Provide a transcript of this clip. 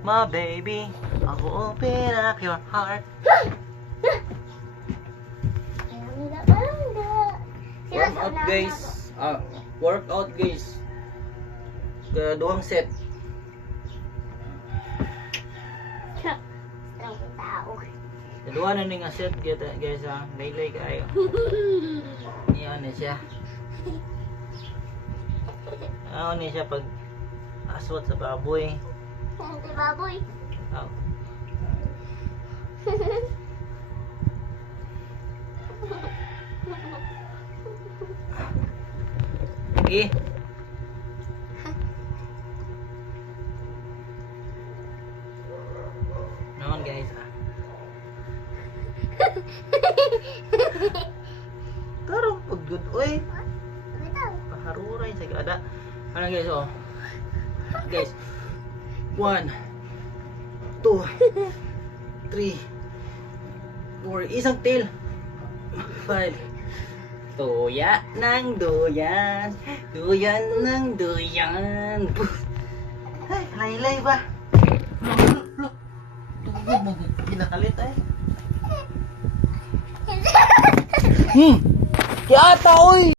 My baby, I will open up your heart. Warm out guys. Ah, workout guys. Kaduhang set. Kadua na ni nga set kita guys ha. Laylay kayo. Iyan na siya. Ano ni siya pag aswat sa baboy. Hindi baboy. Oh. Sige. Naman guys ah. Tarong pagod oy. Paharuray sa gada. Ano guys oh. Guys. One. Two. Three. Four. Isang tail. Five. Tuya ng duyan. Duyan ng duyan. Ay, laylay ba? Pinakalit ay. Hmm. Kaya ata oy.